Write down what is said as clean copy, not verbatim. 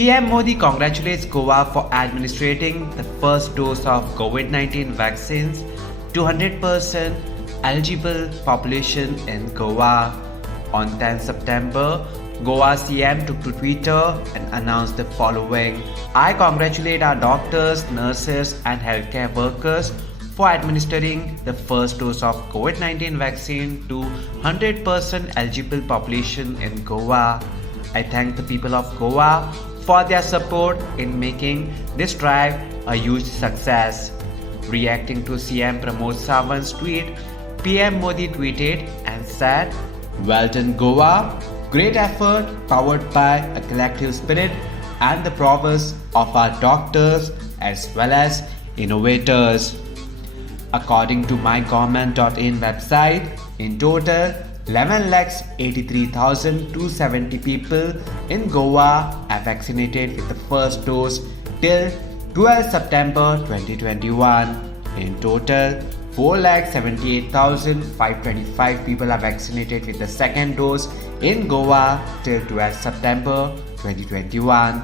PM Modi congratulates Goa for administering the first dose of COVID-19 vaccines to 100% eligible population in Goa. On 10 September, Goa CM took to Twitter and announced the following: I congratulate our doctors, nurses and healthcare workers for administering the first dose of COVID-19 vaccine to 100% eligible population in Goa. I thank the people of Goa for their support in making this drive a huge success. Reacting to CM Pramod Sawant's tweet, PM Modi tweeted and said, "Well done Goa, great effort powered by a collective spirit and the prowess of our doctors as well as innovators." According to mygovernment.in website, in total 11,83,270 people in Goa are vaccinated with the first dose till 12 September 2021. In total, 4,78,525 people are vaccinated with the second dose in Goa till 12 September 2021.